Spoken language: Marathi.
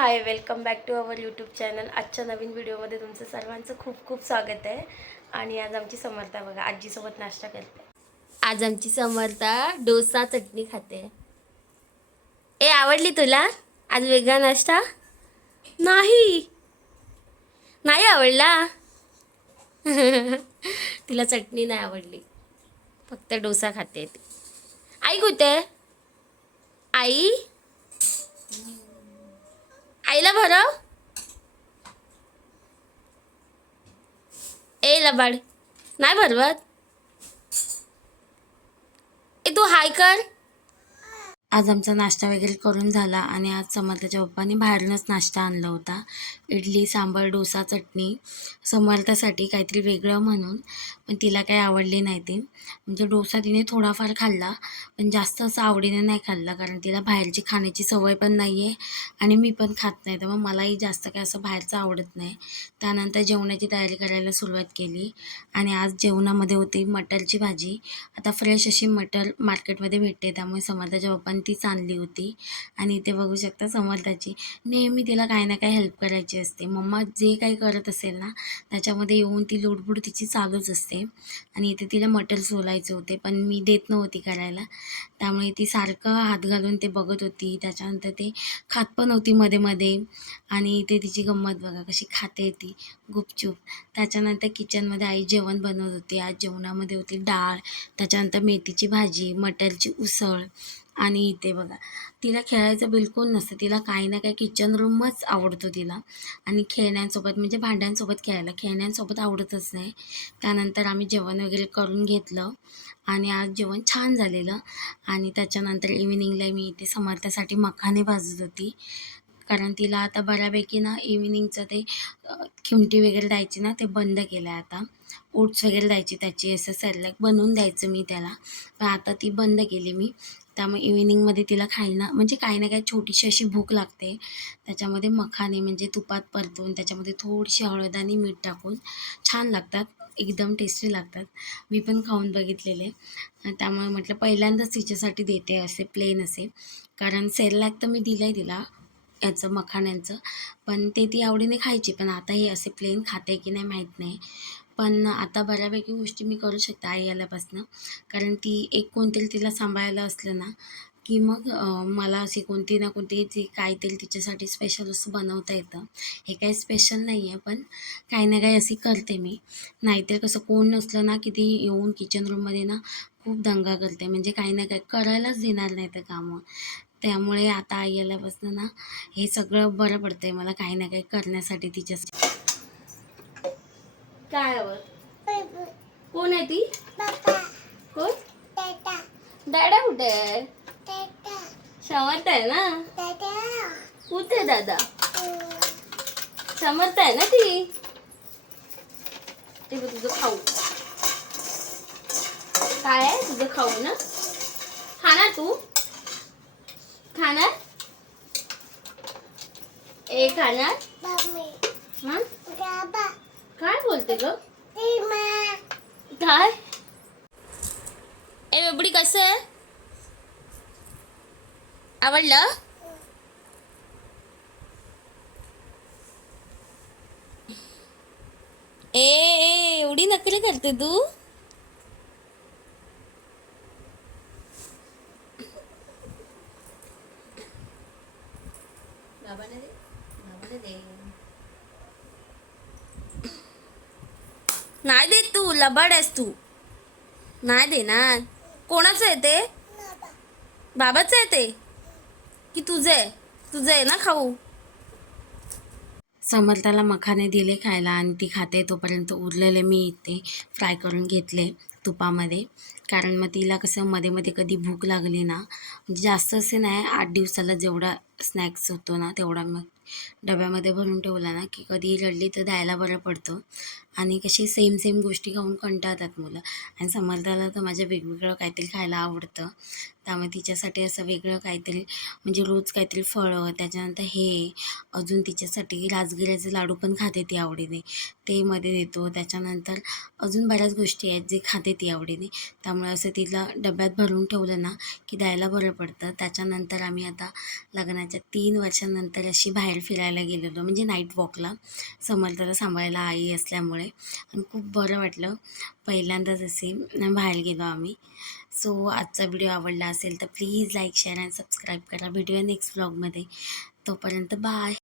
Hi welcome back to our YouTube channel आजच्या नवीन व्हिडिओमध्ये तुमचं सर्वांचं खूप खूप स्वागत आहे. आणि आज आमची समर्था बघा आजीसोबत नाश्ता करते. आज आमची समर्था डोसा चटणी खाते. ए आवडली तुला? आज वेगळा नाश्ता? नाही. नाही आवडला? तिला चटणी नाही आवडली. फक्त डोसा खाते. ती आई कुठे? आई? खरं ए लबाड. नाही भरवत. ए तू हाय कर. आज आमचा नाश्ता वगैरे करून झाला आणि आज समर्थाच्या पप्पाने बाहेरूनच नाश्ता आणला होता. इडली सांबार डोसा चटणी समर्थासाठी काहीतरी वेगळं म्हणून पण तिला काही आवडली नाही ते. म्हणजे डोसा तिने थोडाफार खाल्ला पण जास्त असं आवडीने नाही खाल्ला कारण तिला बाहेरची खाण्याची सवय पण नाही आहे आणि मी पण खात नाही तर मग मलाही जास्त काय असं बाहेरचं आवडत नाही. त्यानंतर जेवणाची तयारी करायला सुरुवात केली आणि आज जेवणामध्ये होती मटरची भाजी. आता फ्रेश अशी मटर मार्केटमध्ये भेटते त्यामुळे समर्थाच्या पप्पाने तीच आणली होती? आणि इथे बघू शकता समर्थाची. नेहमी तिला काही ना काही हेल्प करायची असते. मम्मा जे काही करत असेल ना त्याच्यामध्ये येऊन ती लोडबुड तिची चालूच असते. आणि इथे तिला मटर सोलायचे होते पण मी देत नव्हती करायला. त्यामुळे ती सारखं हात घालून ते बघत होती. त्याच्यानंतर ते खात पण होती मध्ये मध्ये आणि इथे तिची गंमत बघा कशी खाते ती. गुपचूप. त्याच्यानंतर किचनमध्ये आई जेवण बनवत होती. आज जेवणामध्ये होती डाळ. त्याच्यानंतर मेथीची भाजी मटरची उसळ. आणि इथे बघा तिला खेळायचं बिलकुल नसतं. तिला काही ना काही किचन रूमच आवडतो तिला. आणि खेळण्यांसोबत म्हणजे भांड्यांसोबत खेळायला खेळण्यांसोबत आवडतच नाही. त्यानंतर आम्ही जेवण वगैरे करून घेतलं आणि आज जेवण छान झालेलं. आणि त्याच्यानंतर इव्हिनिंगला मी इथे समर्थासाठी मखाने भाजत होती. कारण तिला आता बऱ्यापैकी ना इव्हिनिंगचं ते खिमटी वगैरे द्यायची ना ते बंद केलं आहे आता. ओट्स वगैरे द्यायची त्याची असं सॅरलॅक बनवून द्यायचं मी त्याला. पण आता ती बंद केली मी. त्यामुळे इव्हिनिंगमध्ये तिला खायला म्हणजे काही ना काही छोटीशी अशी भूक लागते. त्याच्यामध्ये मखाने म्हणजे तुपात परतून त्याच्यामध्ये थोडीशी हळद आणि मीठ टाकून छान लागतात एकदम टेस्टी लागतात. मी पण खाऊन बघितलेले. त्यामुळे म्हटलं पहिल्यांदाच तिच्यासाठी देते असे प्लेन असे. कारण सेरलॅक तर मी दिलं आहे तिला याचं मखाण्यांचं. पण ते ती आवडीने खायची पण आता हे असे प्लेन खाते की नाही माहीत नाही. पण आता बऱ्यापैकी गोष्टी मी करू शकते आई आल्यापासनं. कारण ती एक कोणतरी तिला सांभाळायला असलं ना की मग मला अशी कोणती ना कोणती ती काहीतरी तिच्यासाठी स्पेशल असं बनवता येतं. हे काही स्पेशल नाही आहे पण काही ना काही अशी करते मी. नाहीतर कसं कोण नसलं ना की ती येऊन किचन रूममध्ये ना खूप दंगा करते. म्हणजे काही ना काही करायलाच देणार नाही तर कामं. त्यामुळे आता आई आल्यापासून ना हे सगळं बरं पडतं आहे मला काही ना काही करण्यासाठी तिच्यासाठी. काय हवं? कोण आहे ती? कोण? दादा. कुठे आहे? समर्थ आहे ना? कुठे दादा? समर्थ आहे ना ती? ते बघ तुझं खाऊ. काय आहे? तुझं खाऊ ना? खाणार तू? खाणार? ए खाणार? हा? काय बोलते ग? काय? ए बेबडी कसं आहे? आवडलं? ए ए, एवढी नकली करते तू? नाही देत तू लबाड आहेस तू. नाही देणार. कोणाचं आहे ते? बाबाचं आहे ते? की तुझं आहे? तुझं आहे ना खाऊ? समर्थाला मखाने दिले खायला आणि ती खाते तोपर्यंत उरलेले मी इथे फ्राय करून घेतले तुपामध्ये. कारण मग तिला कसं मध्ये मध्ये कधी भूक लागली ना म्हणजे जास्त असे नाही आठ दिवसाला जेवढा स्नॅक्स होतो ना तेवढा मग डब्यामध्ये भरून ठेवला ना की कधी रडली तर द्यायला बरं पडतं. आणि कशी सेम सेम गोष्टी खाऊन कंटाळतात मुलं. आणि समर्थाला तर माझ्या वेगवेगळं काहीतरी खायला आवडतं. त्यामुळे तिच्यासाठी असं वेगळं काहीतरी म्हणजे रोज काहीतरी फळं त्याच्यानंतर हे अजून तिच्यासाठी राजगिऱ्याचे लाडू पण खाते ती आवडीने. ते मध्ये देतो. त्याच्यानंतर अजून बऱ्याच गोष्टी आहेत जे खाते ती आवडीने. त्यामुळे असं तिला डब्यात भरून ठेवलं ना की द्यायला बरं पडतं. त्याच्यानंतर आम्ही आता लग्नाच्या माझ्या तीन वर्षांनंतर अशी बाहेर फिरायला गेलेलो म्हणजे नाईट वॉकला समर्थला सांभाळायला आई असल्यामुळे. आणि खूप बरं वाटलं. पहिल्यांदाच असे बाहेर गेलो आम्ही. सो आजचा व्हिडिओ आवडला असेल तर प्लीज लाईक शेअर आणि सबस्क्राईब करा. व्हिडिओ नेक्स्ट व्लॉगमध्ये तोपर्यंत बाय